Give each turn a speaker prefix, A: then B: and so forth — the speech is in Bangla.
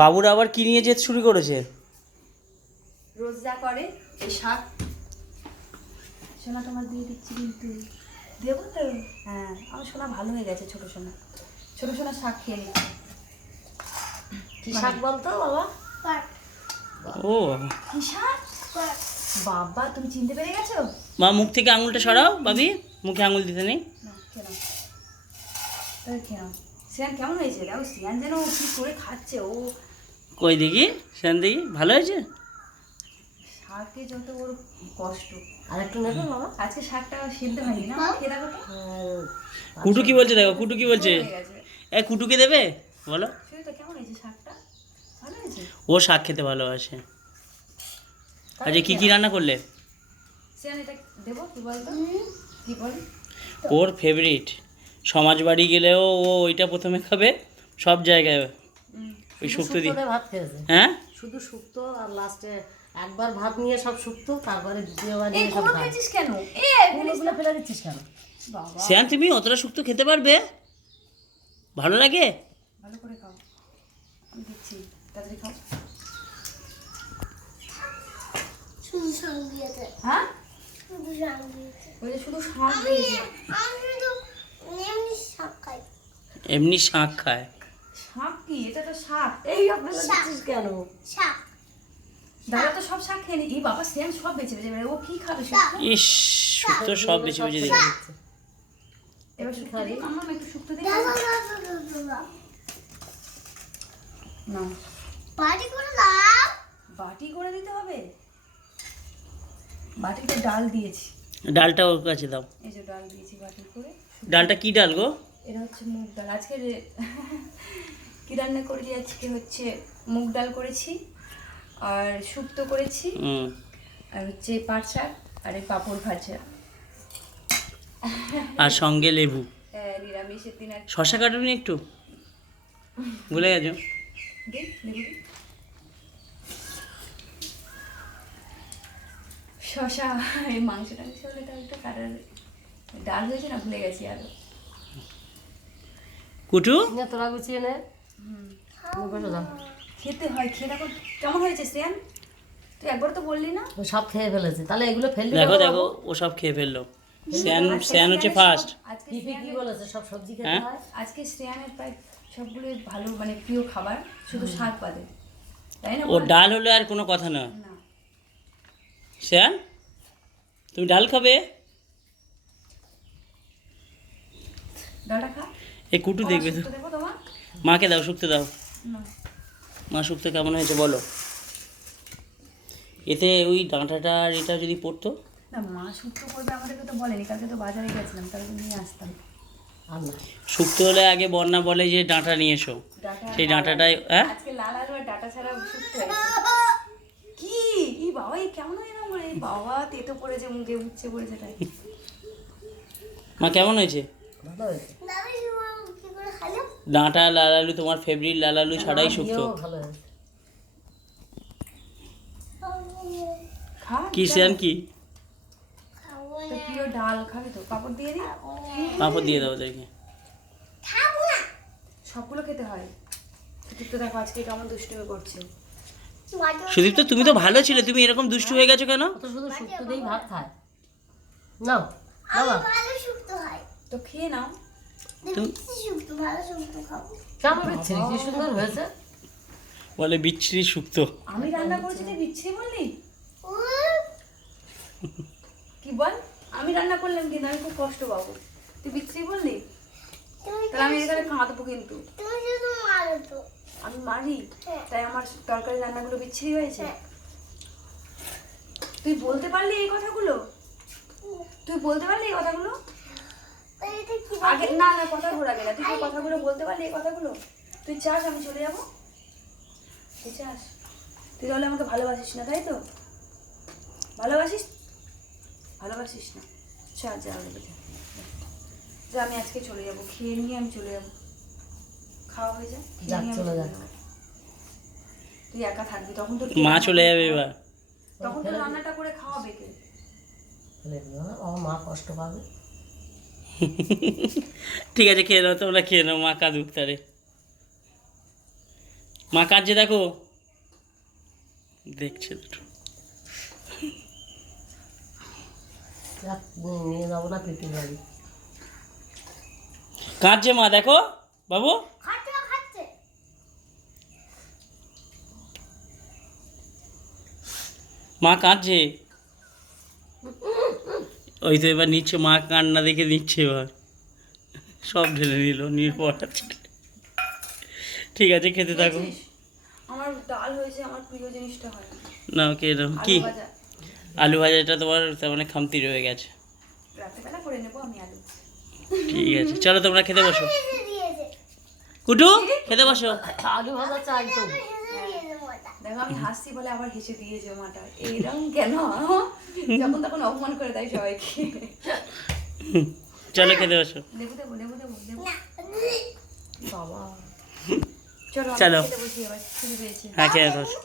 A: বাবুর আবার কি নিয়ে যেতে শুরু করেছে?
B: রোজ যা করে এই শাক। সোনা তোমার দিয়ে দিচ্ছি কিন্তু। দেবো তো? হ্যাঁ আমার সোনা ভালো হয়ে গেছে ছোট সোনা। ছোট সোনা শাক খেয়ে নিচ্ছে।
C: কি শাক বলতো বাবা?
A: ও
B: কি শাক? বাবা তুমি চিনতে পেরে গেছো?
A: মা মুখ থেকে আঙুলটা সরাও বাবি মুখে আঙুল দিতে নেই।
B: না খেয়ে সিয়ান কেমন হয়েছে? দেখো সিয়ান যেন কি করে খাচ্ছে ও।
A: কই দেখি? সেন দেখি ভালো হয়েছে?
B: শাকে যত ওর কষ্ট।
C: আর একটু নেবে বাবা?
B: আজকে শাকটা সেদ্ধ হয়নি না? খেয়ে দেখো
A: কুটু কি বলছে দেখো? কুটু কি বলছে?
B: হয়ে
A: এ কুটুকে দেবে? বলো।
B: কেমন হয়েছে শাকটা? ভালো হয়েছে?
A: ও শাক খেতে ভালোবাসে। আজকে কি কি রান্না করলে?
B: সিয়ান এটা দেবো কি বলতো? কি বল?
A: ওর ফেভারিট সমাজ বাড়ি গেলেও ও ওইটা প্রথমে খাবে সব জায়গায় ওই শুক্তো দিয়ে
C: ভাত খেয়েছে।
A: হ্যাঁ?
C: শুধু শুক্তো আর লাস্টে একবার ভাত নিয়ে সব শুক্তো তারপরে দ্বিতীয়বার
B: এই
C: নিয়ে সব ভাত।
B: খেয়েছিস কেন? এ
C: কুমড়োগুলো ফেলে দিচ্ছিস কেন?
B: বাবা।
A: শ্যান তুমি অতটা শুক্তো খেতে পারবে? ভালো লাগে?
B: ভালো করে খাও। আমি দিচ্ছি তাড়াতাড়ি খাও।
D: শুধু দিয়েছে।
B: হ্যাঁ?
D: শুধু দিয়েছে।
B: ওই শুধু শাক দিয়েছে।
D: আমি শুধু এমনি শাক খাই।
A: এমনি শাক খায়?
B: শাক কি? এটা তো শাক।
C: এই ফেলে দিচ্ছিস কেন?
D: শাক।
B: দাদা তো সব শাক খেয়ে নি। এই বাবা সেম সব বেঁচে বেঁচে ও কি খাবে সব
A: ইস শুক্তো সব বেশি বেশি দেখি।
B: এবার শুক্তো দিই আমার একটু শুক্তো দিই না।
D: বাটি করে দাও।
B: বাটি করে দিতে হবে? বাটিতে ডাল দিয়েছি।
A: ডালটা ওর কাছে দাও।
B: এই যে ডাল দিয়েছি বাটি করে।
A: ডালটা কি ডাল গো?
B: এটা হচ্ছে মুগ ডাল। আজকে কি রান্না করেছি? আজকে হচ্ছে মুগ ডাল করেছি আর শুক্তো করেছি আর হচ্ছে পাট শাক আর এই পাঁপড় ভাজা।
A: আর সঙ্গে লেবু।
B: হ্যাঁ, নিরামিষের দিন আর
A: শশা কাটুনি একটু? ভুলে গেছো?
B: শশা এই মাংস টাংস হলে তো কাটার ডাল হয়েছে না ভুলে গেছি আরও।
A: কুটু?
C: নিয়ে তোরা গুছিয়ে নে। বসে যাও
B: খেতে হয় খেয়ে দেখো কেমন হয়েছে শ্রেয়ান? তুই একবার তো বললি না?
C: ও সব খেয়ে ফেলেছে। তাহলে এগুলো ফেললি
A: দেখো দেখো ও সব খেয়ে ফেলল। শ্যান শ্যান হচ্ছে ফার্স্ট
B: আজকে
C: পিপি কি বলেছে? সব সবজি খেতে
A: হ্যাঁ?
C: হয়?
B: আজকে শ্রেয়ানের প্রায় সবগুলোই ভালো মানে প্রিয় খাবার শুধু শাক বাদে। তাই না
A: ও ডাল হলে আর কোনো কথা না।
B: না।
A: শ্যান তুমি ডাল খাবে
B: ডালটা
A: এই কুটু দেখবে তো। মাকে দাও শুক্তো দাও। মা শুক্তো কেমন হয়েছে বলো। এতে ওই ডাঁটাটা আর এটা যদি পড়তো?
B: না মা শুক্তো করবে আমাদেরকে তো বলেনি। কালকে তো বাজারে গেছিলাম তাহলে নিয়ে আসতাম।
A: শুক্তো হলে আগে বন্যা বলে যে ডাঁটা নিয়ে এসো। সেই ডাঁটাটাই হ্যাঁ?
B: আজকে লাল আলু আর ডাটা ছাড়া শুক্তো কি? এই বাবা এই কেমন এরকম করে বাবা তেতো পড়েছে মুখে উচ্ছে পড়েছে তাই।
A: মা কেমন হয়েছে?
C: ভালো হয়েছে
D: দাদা কি করে- কি করে খালো
A: ডাঁটা লাল আলু তোমার ফেভারিট লাল আলু ছাড়াই শুক্তো।
B: খা
A: কি শ্যান কি?
D: খাব
B: তোর প্রিয় ডাল খাবি তো? পাপড় দিয়ে দিই?
A: পাঁপড় দিয়ে দাও ওদেরকে।
D: খাব
B: সবগুলো খেতে হয়। সুদীপ তো দেখো আজকে কেমন দুষ্টুমি করছে।
A: সুদীপ্ত তুমি তো ভালো ছিলে তুমি এরকম দুষ্টু হয়ে গেছো কেন?
C: তো শুধু শুক্তো দিয়েই ভাত খায়। নাও বাবা
B: তো খেয়ে নাও।
C: কেমন বিচ্ছিরি কি সুন্দর হয়েছে
A: বলে বিচ্ছিরি শুক্তো
B: আমি রান্না করেছি তুই বিচ্ছিরি বললি কি বল আমি রান্না করলাম কিন্তু আমি খুব কষ্ট পাবো তুই বিচ্ছিরি বললি তাহলে আমি এখানে কাঁদবো কিন্তু আমি মারি
D: হ্যাঁ।
B: তাই আমার তরকারি রান্নাগুলো বিচ্ছিরি হয়েছে
D: হ্যাঁ।
B: তুই বলতে পারলি এই কথাগুলো তুই বলতে পারলি এই কথাগুলো আগে না না কথা ঘোরা গেলে তুই কথাগুলো বলতে পারলি এই কথাগুলো? তুই চাস আমি চলে যাব? তুই চাস? তুই তাহলে আমাকে ভালোবাসিস না তাই তো? ভালোবাসিস? ভালোবাসিস না। চা যা যা যা আমি আজকে চলে যাব। খেয়ে নিয়ে আমি চলে যাব। খাওয়া হয়ে যায়?
C: চলে
B: চলে। তুই একা থাকবি তখন তো
A: মা চলে যাবে এবার।
B: তখন তো রান্নাটা করে খাওয়াবে কে?
C: না মা কষ্ট পাবে।
A: ঠিক আছে খেয়ে নাও তোমরা খেয়ে নাও মা কাঁদুক তারে। মা কাঁদছে দেখো। দেখছে দুটো। কাঁদছে মা দেখো বাবু।
D: খাচ্ছে না, খাচ্ছে।
A: মা কাঁদছে। ওই তো এবার নিচ্ছে মা কান্না দেখে নিচ্ছে এবার। সব ঢেলে নিল নির্ভর ঠিক আছে খেতে থাকো?
B: আমার ডাল হয়েছে আমার প্রিয় জিনিসটা হয়।
A: না কে দাও কি?
B: আলু
A: ভাজাটা তোমার তার মানে খামতি রয়ে গেছে।
B: রাত্রেবেলা করে নেব আমি আলু
A: ঠিক আছে চলো তোমরা খেতে বসো। কুটু খেতে বসো।
C: আলু ভাজা চাই তো
B: দেখো আমি হাসছি বলে আবার হেসে দিয়েছে মাটা। এইরকম কেন? যখন তখন অপমান করে দেয় সবাইকে।
A: চলো খেতে বসো।
B: লেবু দেবো লেবু দেবো লেবু
C: বাবা।
B: চলো
A: চলো।
B: খেতে বসি এবার খিদে পেয়েছে।
A: হ্যাঁ খেয়ে বসো।